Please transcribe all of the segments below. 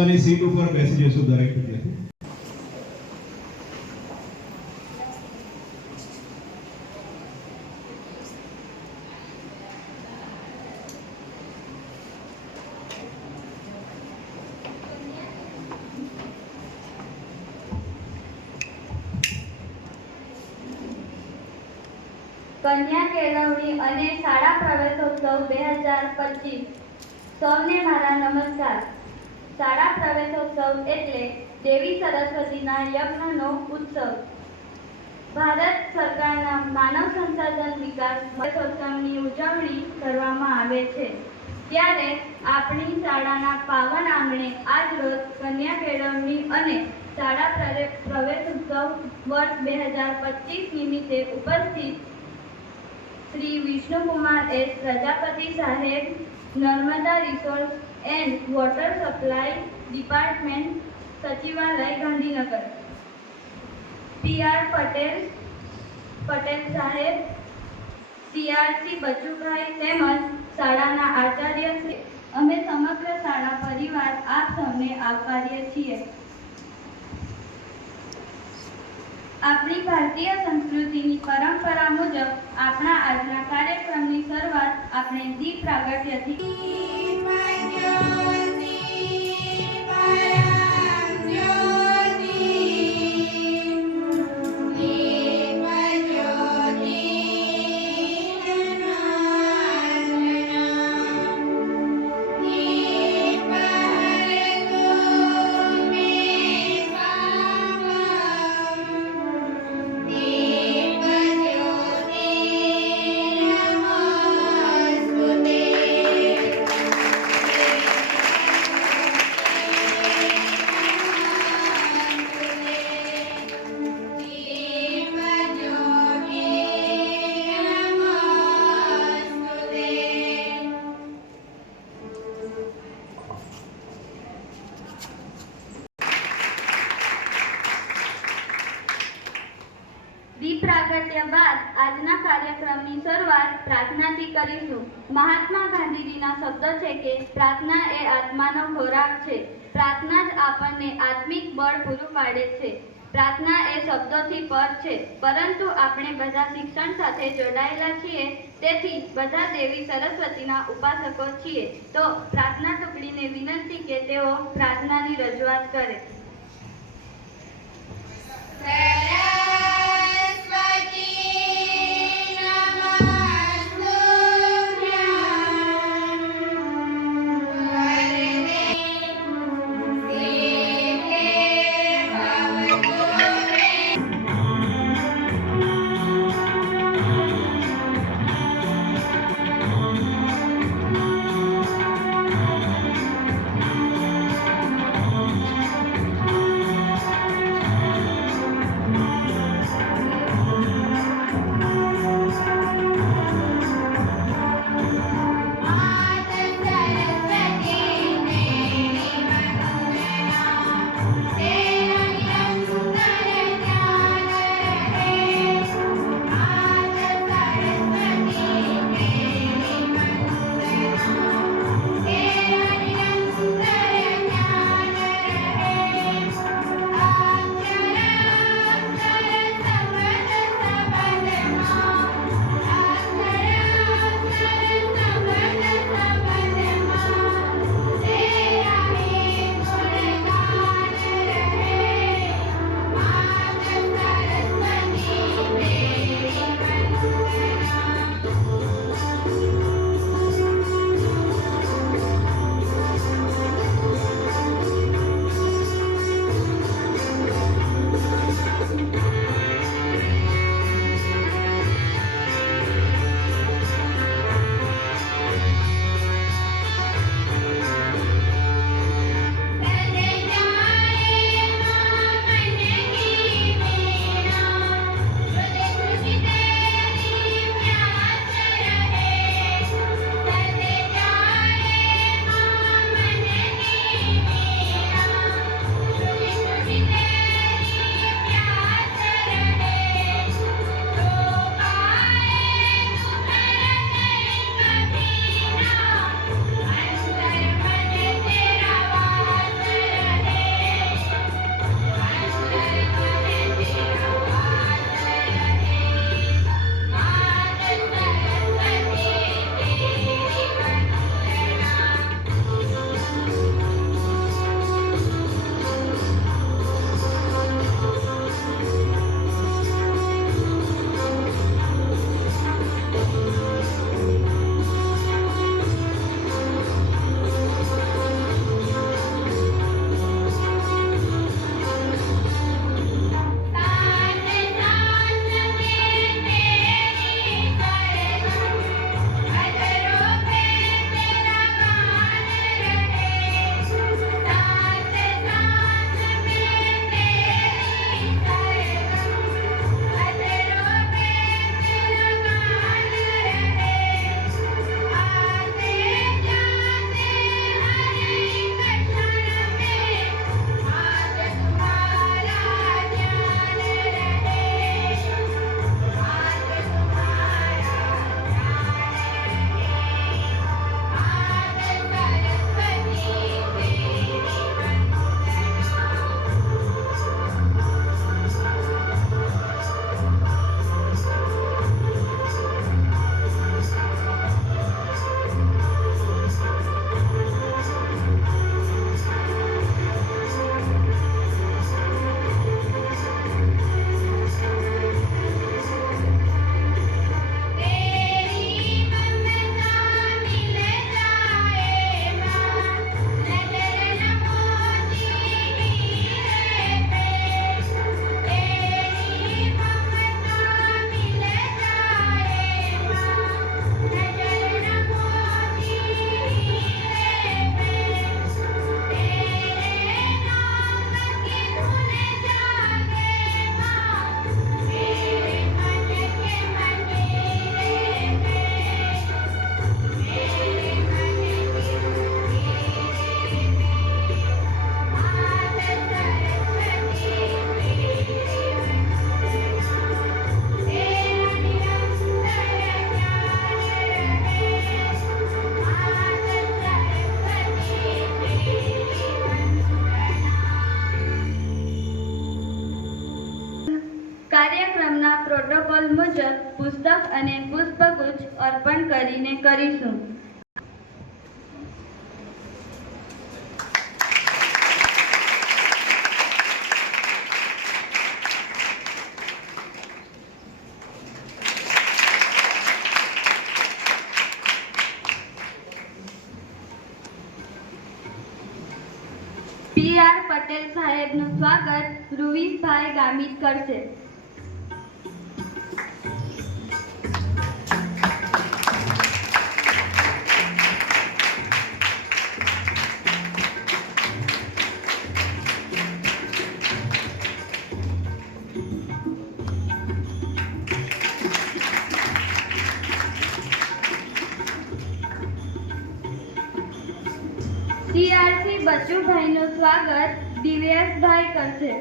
પોતાની સીટ ઉપર બેસી જશો દરેક વિદ્યાર્થી. કન્યા કેળવણી અને શાળા પ્રવેશોત્સવ 2025 સૌને મારા નમસ્કાર. શાળા પ્રવેશોત્સવ એટલે દેવી સરસ્વતીના યજ્ઞનો ઉત્સવ. ભારત સરકારના માનવ સંસાધન વિકાસ પ્રવેશોત્સવની ઉજવણી કરવામાં આવે છે. ત્યારે આપણી શાળાના પાવન આંગણે આજરોજ કન્યા કેળવણી અને શાળા પ્રવેશોત્સવ વર્ષ 2025 નિમિત્તે ઉપસ્થિત શ્રી વિષ્ણુકુમાર એસ પ્રજાપતિ સાહેબ, Narmada resource and water supply department, સચિવાલય, ગાંધીનગર, પીઆર પટેલ સાહેબ, સીઆરસી બચુભાઈ તેમજ શાળાના આચાર્ય છે. અમે સમગ્ર શાળા પરિવાર આપ સૌને આવકારીએ છીએ. આપણી ભારતીય સંસ્કૃતિની પરંપરા મુજબ આપણા આજના કાર્યક્રમની શરૂઆત આપણે દીપ પ્રાગટ્યથી દીપ પ્રાગટ્ય બાદ આજના કાર્યક્રમની શરૂઆત પ્રાર્થનાથી કરીશું. મહાત્મા ગાંધીજીના શબ્દો છે કે પ્રાર્થના એ આત્માનો ખોરાક છે. પ્રાર્થના જ આપણને આત્મિક બળ પૂરું પાડે છે. પ્રાર્થના એ શબ્દોથી પર છે, પરંતુ આપણે બધા શિક્ષણ સાથે જોડાયેલા છીએ, તેથી બધા દેવી સરસ્વતીના ઉપાસકો છીએ. તો પ્રાર્થના ટુકડીને વિનંતી કે તેઓ પ્રાર્થનાની રજૂઆત કરે. મુજબ પુસ્તક અને પુષ્પગુચ્છ અર્પણ કરીને કરીશું. PR પટેલ સાહેબનું સ્વાગત ધ્રુવીશભાઈ ગામિત કરશે. CRC બચુભાઈનું સ્વાગત દિવ્યેશભાઈ કરશે.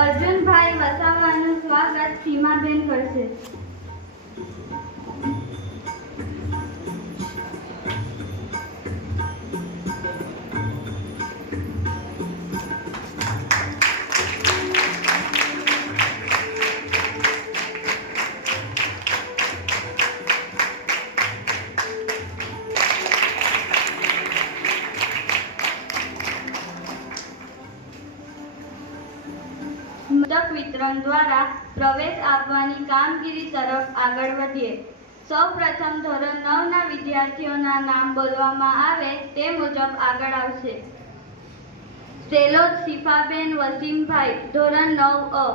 અર્જુનભાઈ વસાવાનું સ્વાગત સીમાબેન કરશે. મોદક વિતરણ દ્વારા પ્રવેશ આપવાની કામગીરી તરફ આગળ વધીએ. સૌપ્રથમ ધોરણ 9 ના વિદ્યાર્થીઓના નામ બોલવામાં આવે તે મુજબ આગળ આવશે. સેલોદ શિફાબેન વસીમભાઈ, ધોરણ 9 અ.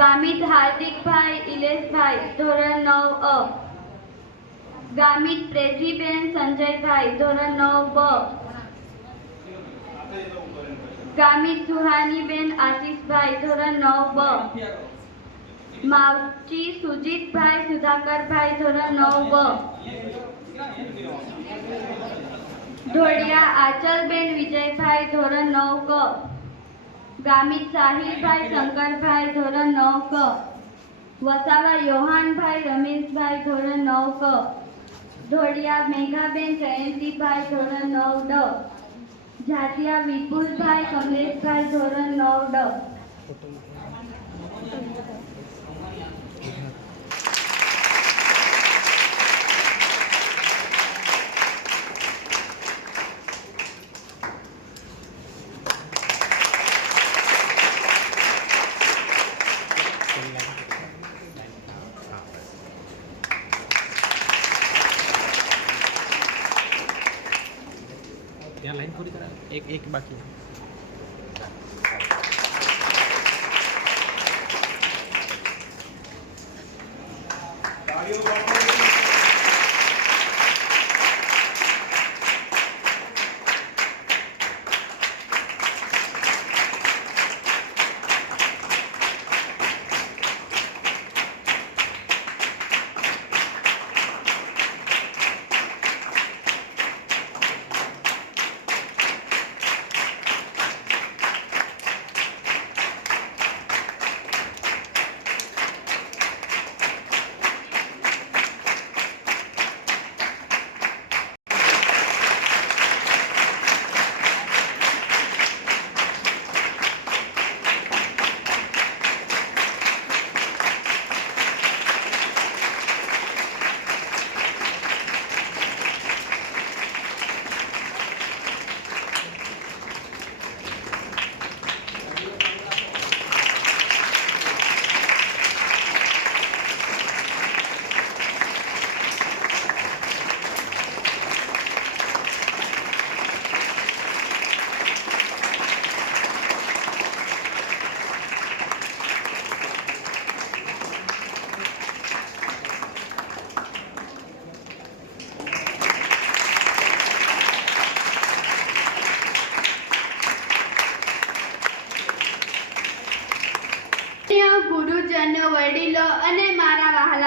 ગામિત હાર્દિકભાઈ ઇલેશભાઈ, ધોરણ 9 અ. ગામિત પ્રેજીબેન સંજયભાઈ, ધોરણ 9 બ. ગામિત સુહાનીબેન આશીષભાઈ, ધોરણ 9 બ. માવચી સુજીતભાઈ સુધાકરભાઈ, ધોરણ 9 બ. ઢોળિયા આચલબેન વિજયભાઈ, ધોરણ 9 ક. ગામિત સાહિલભાઈ શંકરભાઈ, ધોરણ 9 ક. વસાવા યોહાનભાઈ રમેશભાઈ, ધોરણ 9 ક. ઢોળિયા મેઘાબેન જયંતિભાઈ, ધોરણ 9 ડ. જાતિયા વિપુલભાઈ કમલેશભાઈ, ધોરણ 9 ડ. यहाँ लाइन पूरी करा एक बाकी है.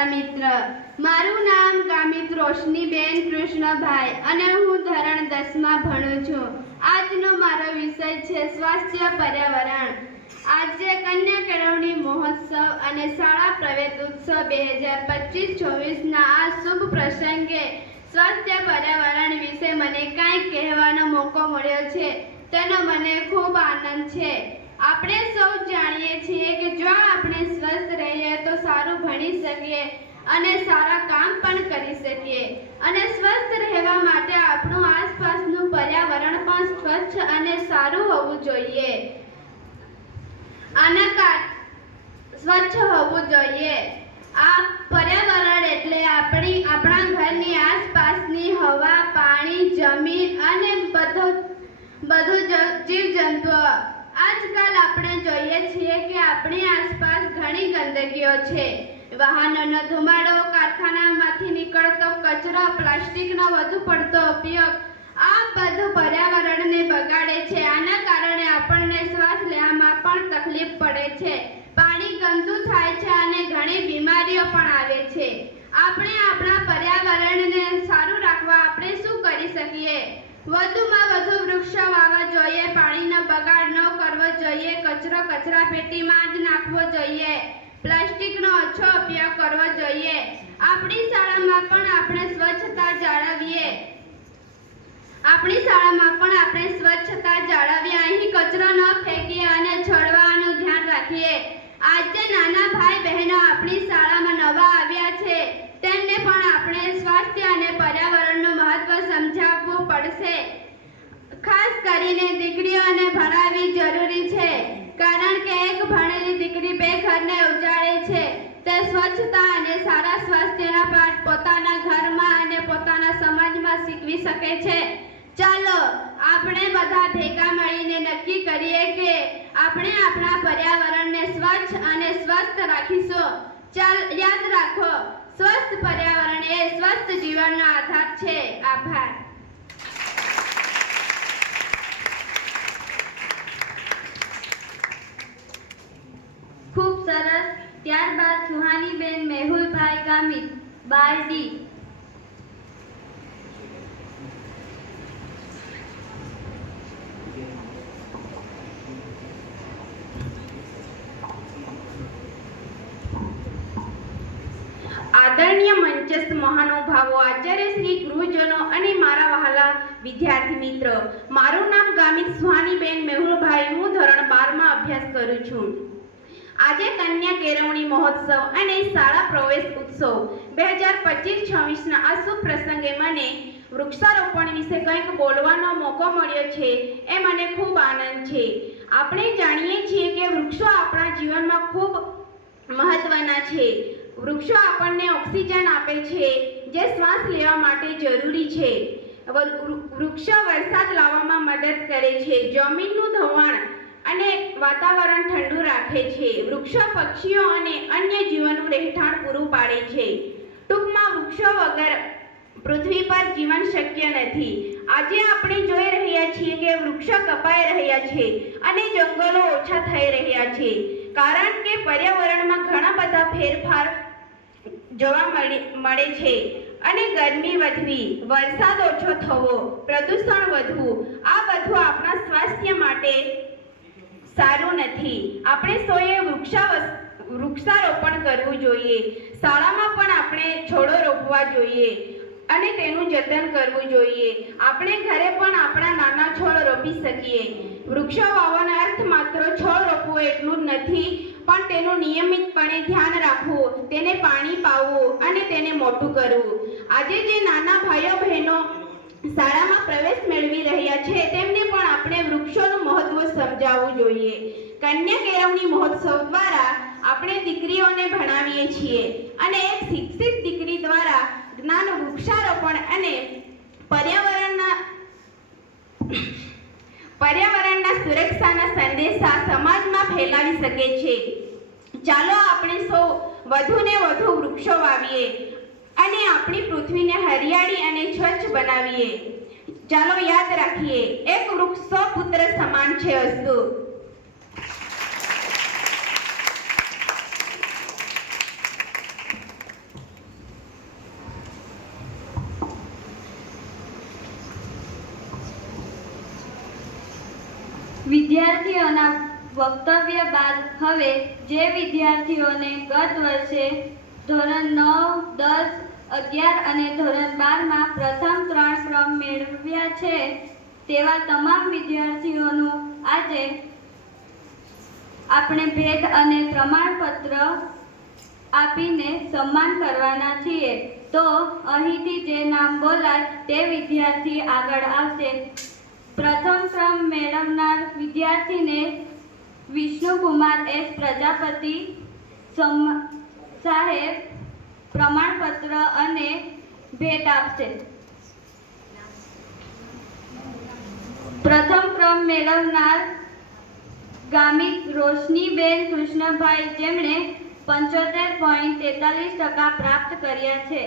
વાલા મિત્ર, મારું નામ ગામિત રોશનીબેન કૃષ્ણભાઈ અને હું ધોરણ 10માં ભણું છું. આજનો મારો વિષય છે સ્વાસ્થ્ય પર્યાવરણ. આજે કન્યા કેળવણી મહોત્સવ અને શાળા પ્રવેશ ઉત્સવ 2025-24ના આ શુભ પ્રસંગે સ્વાસ્થ્ય પર્યાવરણ વિશે મને કાંઈક કહેવાનો મોકો મળ્યો છે, તેનો મને ખૂબ આનંદ છે. આપણે સૌ જાણીએ છીએ કે જો આપણે સ્વસ્થ રહીએ તો સારું ભણી શકીએ અને સારા કામ પણ કરી શકીએ. અને સ્વસ્થ રહેવા માટે આપણું આસપાસનું પર્યાવરણ પણ સ્વચ્છ અને સારું હોવું જોઈએ. સ્વચ્છ હોવું જોઈએ. આ પર્યાવરણ એટલે આપણા ઘરની આસપાસની હવા, પાણી, જમીન અને બધું જીવજંતુઓ. આજકાલ આપણે જોઈએ છીએ કે આપણી આસપાસ ઘણી ગંદકીઓ છે. વાહનોનો ધુમાડો, કારખાનામાંથી નીકળતો કચરો, પ્લાસ્ટિકનો વધુ પડતો ઉપયોગ, આ બધું પર્યાવરણને બગાડે છે. આના કારણે આપણને શ્વાસ લેવામાં પણ તકલીફ પડે છે. પાણી ગંદુ થાય છે અને ઘણી બીમારીઓ પણ આવે છે. આપણે આપણા પર્યાવરણને સારું રાખવા આપણે શું કરી શકીએ? વધુમાં વધુ વૃક્ષો વાવવા જોઈએ, પાણીનો બગાડ ન કરવો જોઈએ, કચરો કચરાપેટીમાં જ નાખવો જોઈએ, પ્લાસ્ટિકનો ઓછો ઉપયોગ કરવો જોઈએ. આપણી શાળામાં પણ આપણે સ્વચ્છતા જાળવીએ, અહીં કચરો ન ફેંકીએ અને છોડવાનું ધ્યાન રાખીએ. આજે નાના ભાઈ બહેનો આપણી શાળામાં નવા આવ્યા છે, તેમને પણ આપણે સ્વાસ્થ્ય અને પર્યાવરણનું મહત્વ સમજાવવું પડશે. ખાસ કરીને દીકરીઓને ભણાવવી જરૂરી છે, કારણ કે એક ભણેલી દીકરી 2 ઘરને ઉજાડે છે. તે સ્વચ્છતા અને સારા સ્વાસ્થ્યના પાઠ પોતાના ઘરમાં અને પોતાના સમાજમાં શીખવી શકે છે. ચાલો આપણે બધા ભેગા મળીને નક્કી કરીએ કે આપણે આપણા પર્યાવરણને સ્વચ્છ અને સ્વસ્થ રાખીશું. યાદ રાખો, સ્વસ્થ પર્યાવરણ એ સ્વસ્થ જીવનનો આધાર છે. આભાર. ખૂબ સરસ. ત્યારબાદ સુહાનીબેન મેહુલભાઈ ગામિત, બારડી. આદરણીય મંચસ્થ મહાનુભાવો, આચાર્ય શ્રી, ગુરુજનો અને મારા વહાલા વિદ્યાર્થી મિત્રો, મારું નામ ગામિત સુહાનીબેન મેહુલભાઈ, હું ધોરણ 12માં અભ્યાસ કરું છું. આજે કન્યા કેળવણી મહોત્સવ અને શાળા પ્રવેશ ઉત્સવ 2025-26ના આ શુભ પ્રસંગે મને વૃક્ષારોપણ વિશે કંઈક બોલવાનો મોકો મળ્યો છે, એ મને ખૂબ આનંદ છે. આપણે જાણીએ છીએ કે વૃક્ષો આપણા જીવનમાં ખૂબ મહત્વના છે. વૃક્ષો આપણને ઓક્સિજન આપે છે, જે શ્વાસ લેવા માટે જરૂરી છે. વૃક્ષો વરસાદ લાવવામાં મદદ કરે છે, જમીનનું ધોવાણ અને વાતાવરણ ઠંડુ રાખે છે. વૃક્ષો પક્ષીઓ અને અન્ય જીવોનું રહેઠાણ પૂરું પાડે છે. ટૂંકમાં વૃક્ષો વગર પૃથ્વી પર જીવન શક્ય નથી. આજે આપણે જોઈ રહ્યા છીએ કે વૃક્ષો કપાઈ રહ્યા છે અને જંગલો ઓછા થઈ રહ્યા છે, કારણ કે પર્યાવરણમાં ઘણા બધા ફેરફાર જોવા મળે છે અને ગરમી વધવી, વરસાદ ઓછો થવો, પ્રદૂષણ વધવું, આ બધું આપણા સ્વાસ્થ્ય માટે સારું નથી. આપણે સૌએ વૃક્ષારોપણ કરવું જોઈએ. શાળામાં પણ આપણે છોડો રોપવા જોઈએ અને તેનું જતન કરવું જોઈએ. આપણે ઘરે પણ આપણા નાના છોડ રોપી શકીએ. વૃક્ષો વાવવાનો અર્થ માત્ર છોડ રોપવું એટલું જ નથી, પણ તેનું નિયમિતપણે ધ્યાન રાખવું, તેને પાણી પાવવું અને તેને મોટું કરવું. આજે જે નાના ભાઈઓ બહેનો શાળામાં પ્રવેશ મેળવી રહ્યા છે, તેમને પણ આપણે વૃક્ષોનું મહત્વ સમજાવવું જોઈએ. કન્યા કેળવણી મહોત્સવ દ્વારા આપણે દીકરીઓને ભણાવીએ છીએ અને એક શિક્ષિત દીકરી દ્વારા જ્ઞાન, વૃક્ષારોપણ અને પર્યાવરણના સુરક્ષાના સંદેશા સમાજમાં ફેલાવી શકે છે. ચાલો આપણે સૌ વધુને વધુ વૃક્ષો વાવીએ અને આપણી પૃથ્વીને હરિયાળી અને સ્વચ્છ બનાવીએ. ચાલો યાદ રાખીએ, એક વૃક્ષ 100 પુત્ર સમાન છે. અસ્તુ. વિદ્યાર્થીઓના વક્તવ્ય બાદ હવે જે વિદ્યાર્થીઓને ગત વર્ષે ધોરણ 9, 10, 11 અને ધોરણ 12માં પ્રથમ 3 ક્રમ મેળવ્યા છે તેવા તમામ વિદ્યાર્થીઓનું આજે આપણે ભેટ અને પ્રમાણપત્ર આપીને સન્માન કરવાના છીએ. તો અહીંથી જે નામ બોલાય તે વિદ્યાર્થી આગળ આવશે. પ્રથમ ક્રમ મેળવનાર વિદ્યાર્થીને વિષ્ણુકુમાર એસ પ્રજાપતિ સાહેબ પ્રમાણપત્ર અને ભેટ આપશે. પ્રથમ ક્રમ મેળવનાર ગામિત રોશનીબેન કૃષ્ણભાઈ, જેમણે 75.43% પ્રાપ્ત કર્યા છે.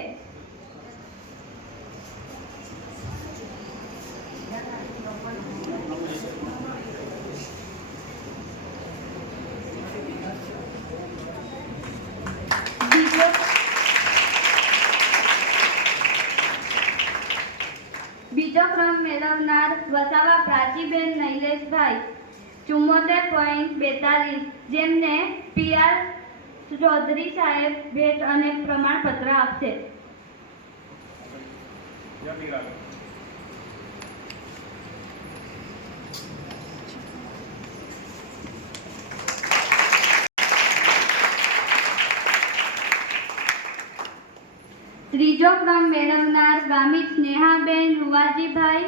બીજો ક્રમ મેળવનાર વસાવા પ્રાચીબેન નૈલેશભાઈ 74.42, જેમને PR ચૌધરી સાહેબ ભેટ અને પ્રમાણપત્ર આપશે. ત્રીજો ક્રમ મેળવનાર ગામિત સ્નેહાબેન રૂવાજીભાઈ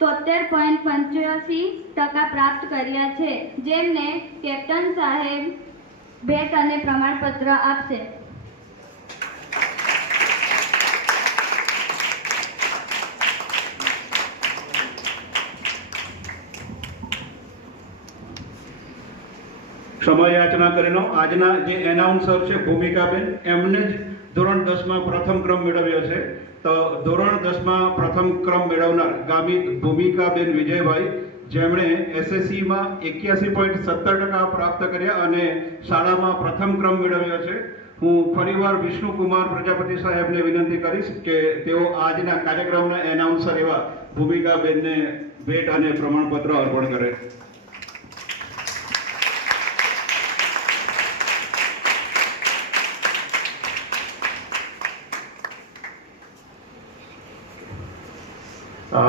73.85% પ્રાપ્ત કર્યા છે, જેમને કેપ્ટન સાહેબ ભેટ અને પ્રમાણપત્ર આપશે. ક્ષમાયાચના કરીને આજના જે એનાઉન્સર છે ભૂમિકાબેન, એમને જ ધોરણ 10માં પ્રથમ ક્રમ મેળવ્યો છે. તો ધોરણ 10માં પ્રથમ ક્રમ મેળવનાર ગામિત ભૂમિકાબેન વિજયભાઈ, જેમણે SSCમાં 81.70% પ્રાપ્ત કર્યા અને શાળામાં પ્રથમ ક્રમ મેળવ્યો છે. હું ફરીવાર વિષ્ણુકુમાર પ્રજાપતિ સાહેબને વિનંતી કરીશ કે તેઓ આજના કાર્યક્રમના એનાઉન્સર એવા ભૂમિકાબેનને ભેટ અને પ્રમાણપત્ર અર્પણ કરે.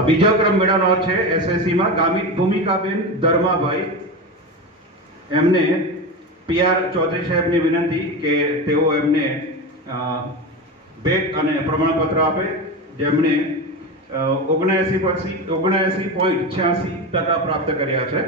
બીજો ક્રમ મેળવનાર છે SSCમાં ગામિત ભૂમિકાબેન ધર્માભાઈ, એમને PR ચૌધરી સાહેબની વિનંતી કે તેઓ એમને ભેટ અને પ્રમાણપત્ર આપે, જેમણે 79.86% પ્રાપ્ત કર્યા છે.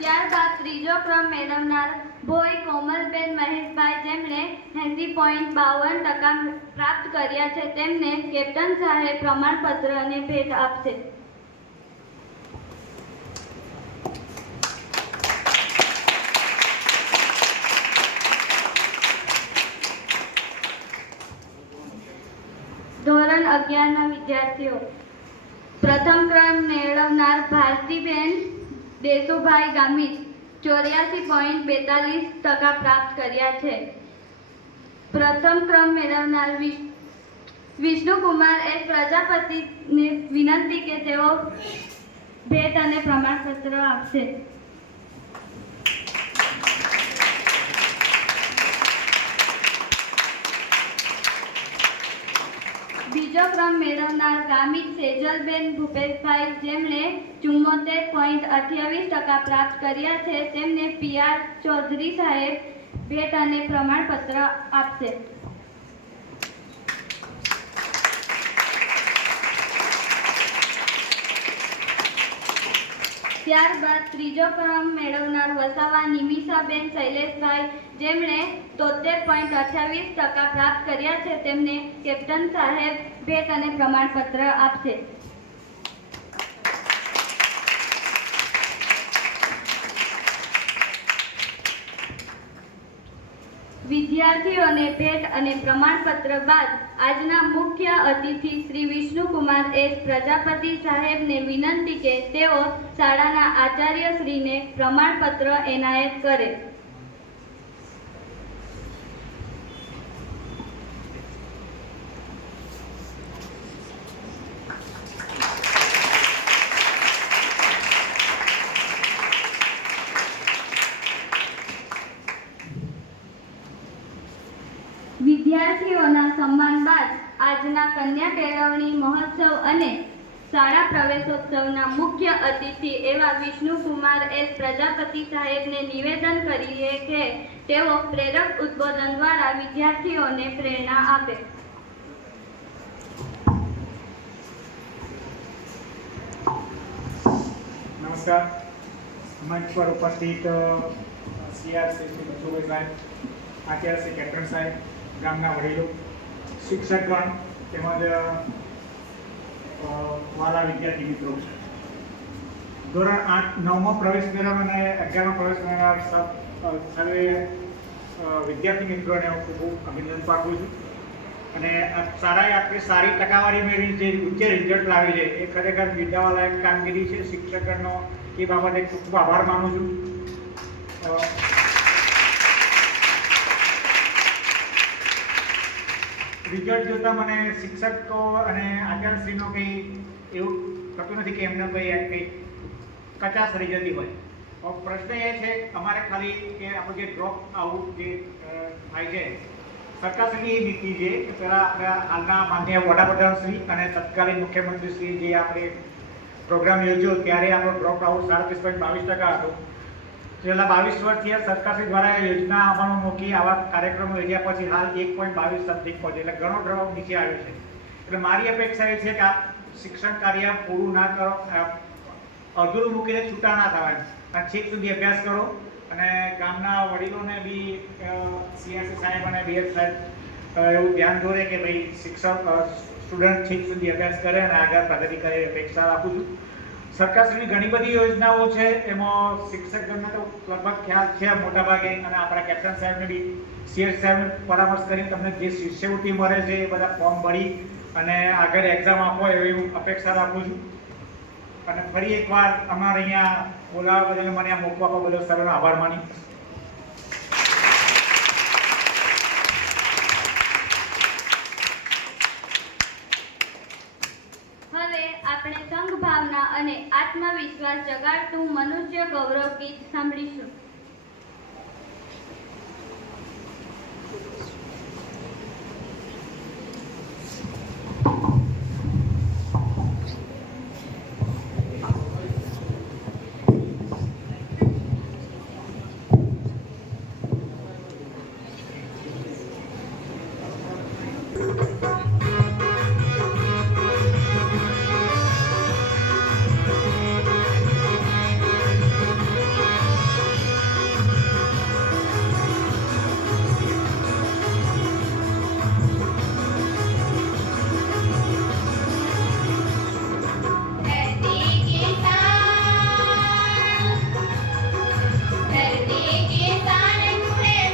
ત્યારબાદ ત્રીજો ક્રમ મેળવનાર ભોઈ કોમલબેન મહેશભાઈ, જેમણે 80.52% પ્રાપ્ત કર્યા છે, તેમને કેપ્ટન સાહેબ પ્રમાણપત્ર અને ભેટ આપશે. ધોરણ 11ના વિદ્યાર્થીઓ. પ્રથમ ક્રમ મેળવનાર ભારતીબેન દેસુભાઈ ગામિત 84.42% પ્રાપ્ત કર્યા છે. પ્રથમ ક્રમ મેળવનાર વિષ્ણુકુમાર એસ પ્રજાપતિને વિનંતી કે તેઓ ભેટ અને પ્રમાણપત્ર આપશે. બીજો ક્રમ મેળવનાર ગામિત સેજલબેન ભૂપેશભાઈ, જેમણે 74.28% પ્રાપ્ત કર્યા છે, તેમને PR ચૌધરી સાહેબ ભેટ અને પ્રમાણપત્ર આપશે. ત્યારબાદ ત્રીજો ક્રમ મેળવનાર વસાવા નિમિષાબેન શૈલેષભાઈ, જેમણે 73.28% પ્રાપ્ત કર્યા છે, તેમને કેપ્ટન સાહેબ ભેટ અને પ્રમાણપત્ર આપશે. વિદ્યાર્થીઓને ભેટ અને પ્રમાણપત્ર બાદ આજના મુખ્ય અતિથિ શ્રી વિષ્ણુકુમાર એસ પ્રજાપતિ સાહેબને વિનંતી કે તેઓ શાળાના આચાર્યશ્રીને પ્રમાણપત્ર એનાયત કરે. વિદ્યાર્થીઓના સન્માન બાદ આજના કન્યા કેળવણી મહોત્સવ અને શાળા પ્રવેશોત્સવના મુખ્ય અતિથિ એવા વિષ્ણુકુમાર એસ પ્રજાપતિ સાહેબને નિવેદન કરીએ કે તેઓ પ્રેરક ઉદ્બોધન દ્વારા વિદ્યાર્થીઓને પ્રેરણા આપે. નમસ્કાર. મંચ પર ઉપસ્થિત સીઆરસી શ્રી બચુભાઈ સાહેબ, આચાર્ય શ્રી કેપ્ટન સાહેબ, ગામના વડીલો, શિક્ષકગણ તેમજ વાલા વિદ્યાર્થી મિત્રો, ધોરણ 8-9મો પ્રવેશ મેળવવા અને 11મો પ્રવેશ મેળવવા સર્વે વિદ્યાર્થી મિત્રોને હું ખૂબ અભિનંદન પાઠવું છું. અને શાળાએ આપણે સારી ટકાવારી મેળવી જે ઉચ્ચ રિઝલ્ટ લાવી છે એ ખરેખર બિરદાવવાલાયક કામગીરી છે. શિક્ષકગણનો એ બાબતે ખૂબ ખૂબ આભાર માનું છું. રિઝલ્ટ જોતા મને શિક્ષકો અને આચાર્યશ્રીનો કંઈ એવું થતું નથી કે એમને કંઈ કચાશ રહી જતી હોય. પ્રશ્ન એ છે અમારે ખાલી કે આપણું જે ડ્રોપ આઉટ જે થાય છે, સરકારશ્રીની એ નીતિ છે કે પહેલાં આપણા હાલના માનનીય વડાપ્રધાનશ્રી અને તત્કાલીન મુખ્યમંત્રીશ્રી જે આપણે પ્રોગ્રામ યોજ્યો ત્યારે આપણો ડ્રોપ આઉટ 37.22% હતો. છેલ્લા 22 વર્ષથી સરકારશ્રી દ્વારા યોજના અમલમાં મૂકી આવા કાર્યક્રમો યોજ્યા પછી હાલ 1.22 સમથિંગ પહોંચે, એટલે ઘણો ડ્રોપ નીચે આવ્યો છે. એટલે મારી અપેક્ષા એ છે કે આ શિક્ષણ કાર્ય પૂરું ના કરો, અધૂરું મૂકીને છૂટા ના થવાય અને છેક સુધી અભ્યાસ કરો. અને ગામના વડીલોને બી સીઆરસી સાહેબ અને બીએસ સાહેબ એવું ધ્યાન દોરે કે ભાઈ શિક્ષક સ્ટુડન્ટ છેક સુધી અભ્યાસ કરે અને આગળ પ્રગતિ કરે એ અપેક્ષા રાખું છું. સરકારશ્રીની ઘણી બધી યોજનાઓ છે, એમાં શિક્ષકગણને તો લગભગ ખ્યાલ છે મોટાભાગે, અને આપણા કેપ્ટન સાહેબને બી સીએસ સાહેબને પરામર્શ કરી તમને જે શિષ્યવૃત્તિ મળે છે એ બધા ફોર્મ ભરી અને આગળ એક્ઝામ આપો એવી હું અપેક્ષા રાખું છું. અને ફરી એકવાર અમારે અહીંયા બોલાવવા બદલ, મને આ મોકો આપવા બદલ સર્વનો આભાર માની. હવે આપણે સંઘ ભાવના અને આત્મવિશ્વાસ જગાડતું મનુષ્ય ગૌરવ ગીત સાંભળીશું.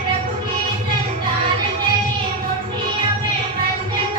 प्रभु के संतान गए मुट्ठियों में बंधन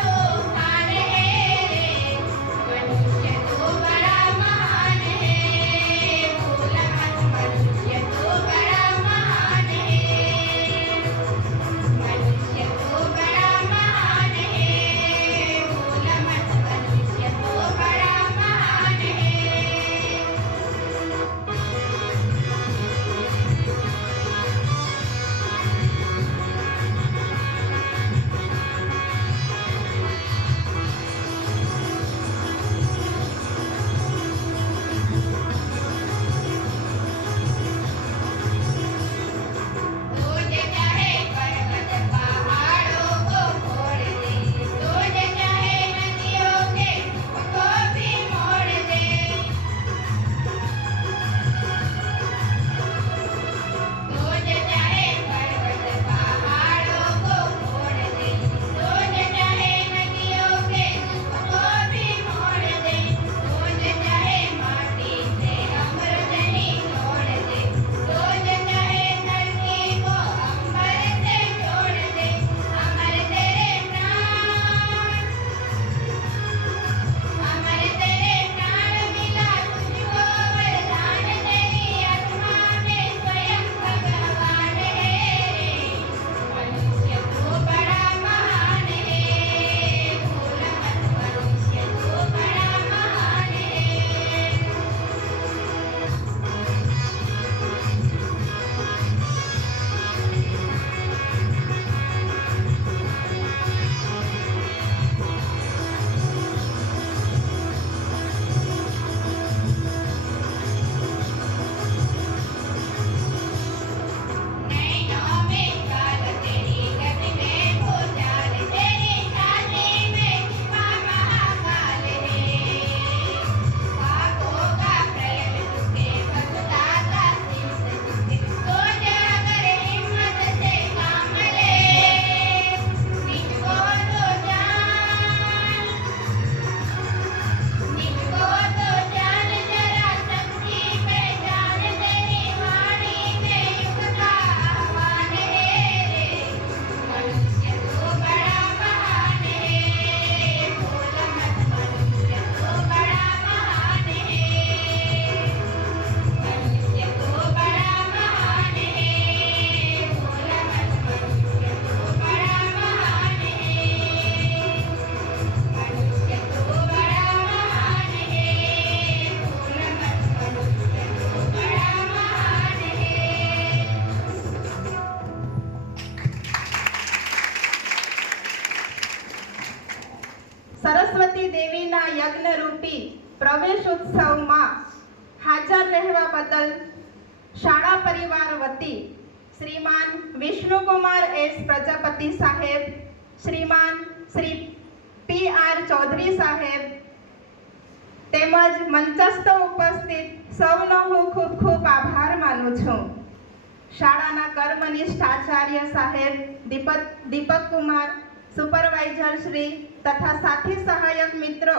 સરસ્વતી દેવીના યજ્ઞરૂપી પ્રવેશ ઉત્સવમાં હાજર રહેવા બદલ શાળા પરિવાર વતી શ્રીમાન વિષ્ણુકુમાર એસ પ્રજાપતિ સાહેબ, શ્રીમાન શ્રી PR ચૌધરી સાહેબ તેમજ મંચસ્થ ઉપસ્થિત સૌનો હું ખૂબ ખૂબ આભાર માનું છું. શાળાના કર્મનિષ્ઠ આચાર્ય સાહેબ દીપક કુમાર, સુપરવાઇઝર શ્રી તથા સાથી સહાયક મિત્રો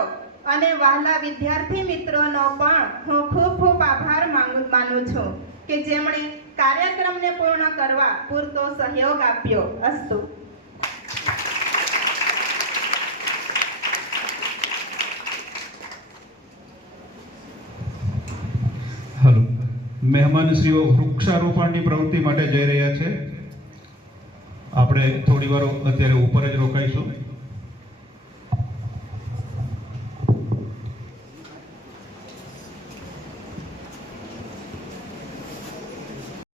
અને વહાલા વિદ્યાર્થી મિત્રોનો પણ હું ખૂબ ખૂબ આભાર માનું છું કે જેમણે કાર્યક્રમને પૂર્ણ કરવા પૂરતો સહયોગ આપ્યો. અસ્તુ. હાલો, મહેમાનશ્રીઓ વૃક્ષારોપણની પ્રવૃત્તિ માટે જઈ રહ્યા છે. આપણે થોડી વાર અત્યારે ઉપર જ રોકાઈશું.